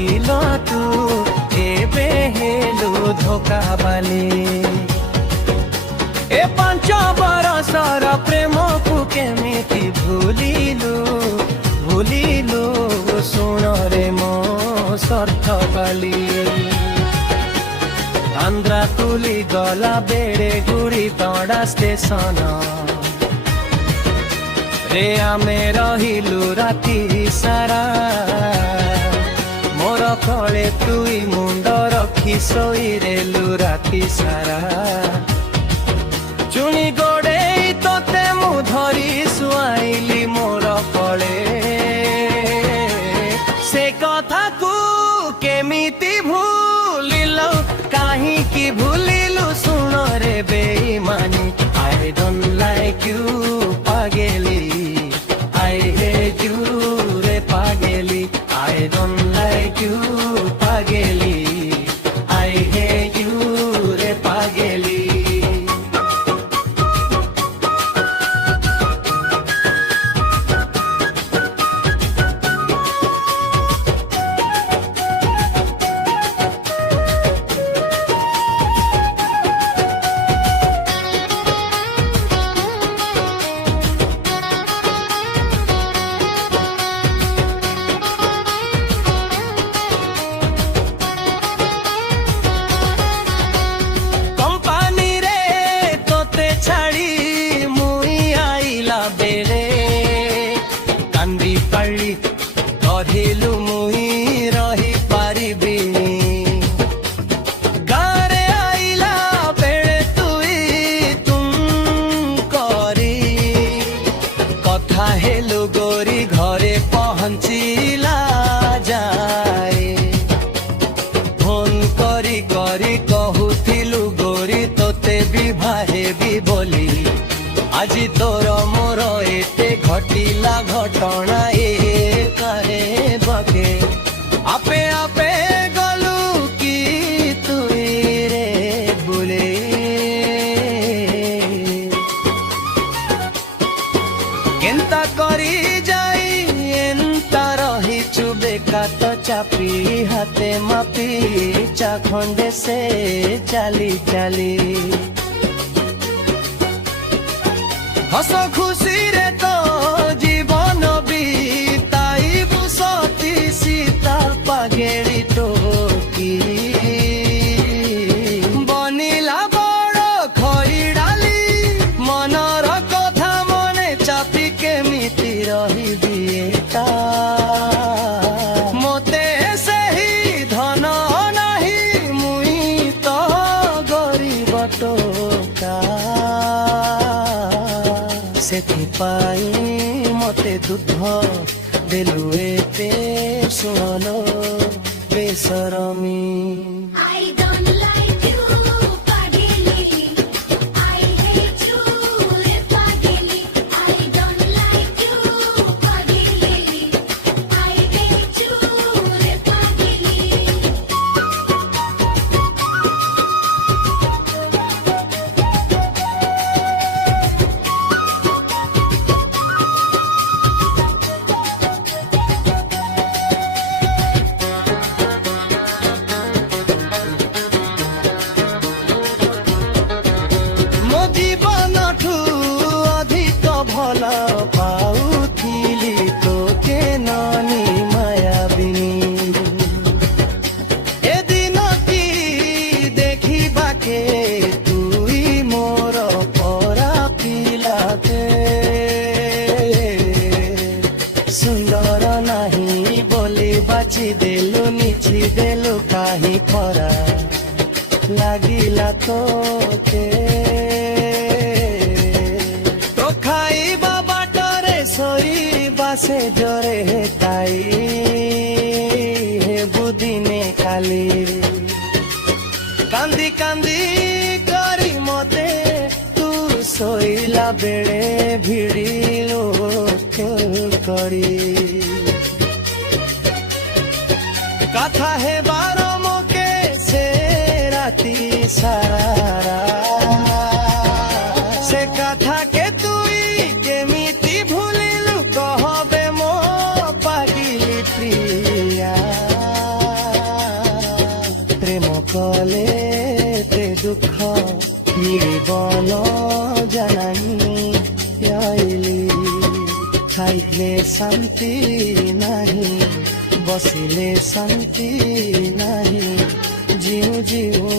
ଡାକିଲ ତୁ ଏବେ ହେଲୁ ଧୋକା ବାଲି। ଏ 5 ବରଷର ପ୍ରେମକୁ କେମିତି ଭୁଲିଲୁ ଭୁଲିଲୁ ଶୁଣରେ ମୋ ସର୍ଥ କାଲି। ଆନ୍ଦ୍ରା ତୁଲି ଗଲା ବେড়ে ଗୁଡ଼ି ତଡ଼ା ଷ୍ଟେସନ ରେ ଆମେ ରହିଲୁ ରାତି ସାରା। ମୋର କୋଳେ ତୁଇ ମୁଣ୍ଡ ରଖି ଶୋଇରେଲୁ ରାତି ସାରା। ଚୁଣି ଗୋଡ଼େଇ ତତେ ମୁଁ ଧରି ଶୁଆଇଲି ମୋର କୋଳେ। ସେ କଥାକୁ କେମିତି ଭୁଲିଲୁ କାହିଁକି ଭୁଲିଲୁ ଶୁଣରେ ବେଇମାନି। I don't like you ପାଗେଲି, I hate you ରେ ପାଗେଲି। I don't like you ପାଗେଲି, I hate you ରେ ପାଗେଲି। କହିଲୁ ମୁଇଁ ରହି ପାରିବିନି। ଗାଁରେ ଆଇଲା ବେଳେ ତୁଇ ତୁମ୍ କରି କଥା ହେଲୁ ଗୋରି ଘରେ ପହଞ୍ଚିଲା ଯାଏ। ଫୋନ କରି କରି କହୁଥିଲୁ ଗୋରି ତୋତେ ବିଭା ହେବି ବୋଲି। ଆଜି ତୋର ମୋର ଏତେ ଘଟିଲା ଘଟଣା କାରେ ବକେ। ଆପେ ଆପେ ଗଲୁ କି ତୁଇ ରେ ବୁଲେ। କେନ୍ତା କରି ଯାଇ ଏନ୍ତା ରହିଛୁ ବେକାତ ଚାପି ହାତେ ମାପି ଚା ଖଣ୍ଡେ ସେ ଚାଲି ଚାଲି। ହସ ଖୁସିରେ ତ ଜୀବନ ବିତାଇବୁ ସତୀ ସୀତା ପାଗେଳି ଟୋକି। ବନିଲା ବଡ଼ ଖଇଡାଲି ମନର କଥା ମନେ ଚାପି କେମିତି ରହିବି ଏକା। ମୋତେ ସେହି ଧନ ନାହିଁ ମୁଇଁ ତ ଗରିବ ଟୋକା। ସେଥିପାଇଁ ମତେ ଦୁଧ ଦେଲୁ ଏତେ ଶୁଣଲୋ ବେଶରମୀ। I don't like you ପାଗେଲି, I hate you ରେ ପାଗେଲି। I don't like you ପାଗେଲି, I hate you ରେ ପାଗେଲି। ଭଲ ପାଉଥିଲି ତୋକେ ନାନୀ ମାୟାବିନୀ। ଏଦିନ କି ଦେଖିବାକେ ତୁଇ ମୋର ପରା ପିଲାଟେ। ସୁନ୍ଦର ନାହିଁ ବୋଲି ବାଛି ଦେଲୁ ନିଛି ଦେଲୁ କାହିଁ ଖରା ଲାଗିଲା ତୋତେ। से जोरे ताई बुदिने खाली कांदी कांदी करी मते तू सोइला बेड़े भिड़िलो करी। कथा है बारो मोके से राती सारा। से कथा के तुई केमिति भूलिलु कहबे मो पागिली प्रिया। কলে তে দুঃখ মিলিব ন জানানি আইলি খাইলে শান্তি নাহি বসিলে শান্তি নাহি জিউ জিউ